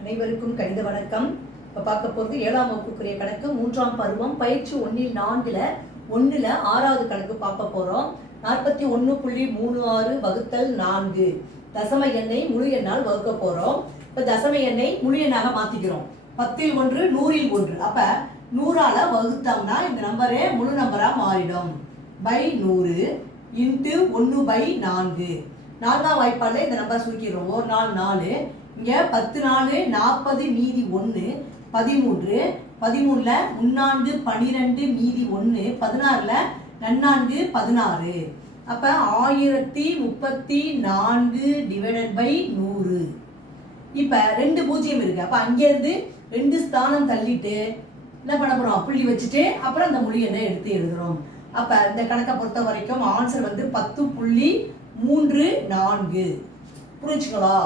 அனைவருக்கும் கணித வணக்கம். இப்போ பார்க்க போகிறது 7ஆம் வகுப்புக்குரிய கணக்கு 3ஆம் பருவம் பயிற்சி 1 4 6வது கணக்கு பார்க்க போகிறோம். 41.36 வகுத்தல் 4 தசம எண்ணை முழு எண்ணால் வகுக்க போகிறோம். இப்போ தசம எண்ணை முழு எண்ணாக மாற்றிக்கிறோம். 10ல் 1 100ல் 1. அப்போ 100ஆல் வகுத்தோம்னா இந்த நம்பரே முழு நம்பராக மாறிடும். By 100 into 1/4. 4ஆம் வாய்ப்பாடில் இந்த நம்பர் சுருக்கிடுறோம். ஒரு நாள் 4, இங்கே 10 4 40 மீதி 1 13, 13ல் 3 12 மீதி 1 16ல் 4 16. அப்போ 1034 டிவைடட் பை 100. இப்போ 2 பூஜ்ஜியம் இருக்கு. அப்போ அங்கேருந்து 2 ஸ்தானம் தள்ளிட்டு என்ன பண்ண போகிறோம், புள்ளி வச்சுட்டு அப்புறம் அந்த முழு எண்ணை எடுத்து எழுதுகிறோம். அப்போ இந்த கணக்கை பொறுத்த வரைக்கும் ஆன்சர் 10.34. புரிஞ்சுங்களா?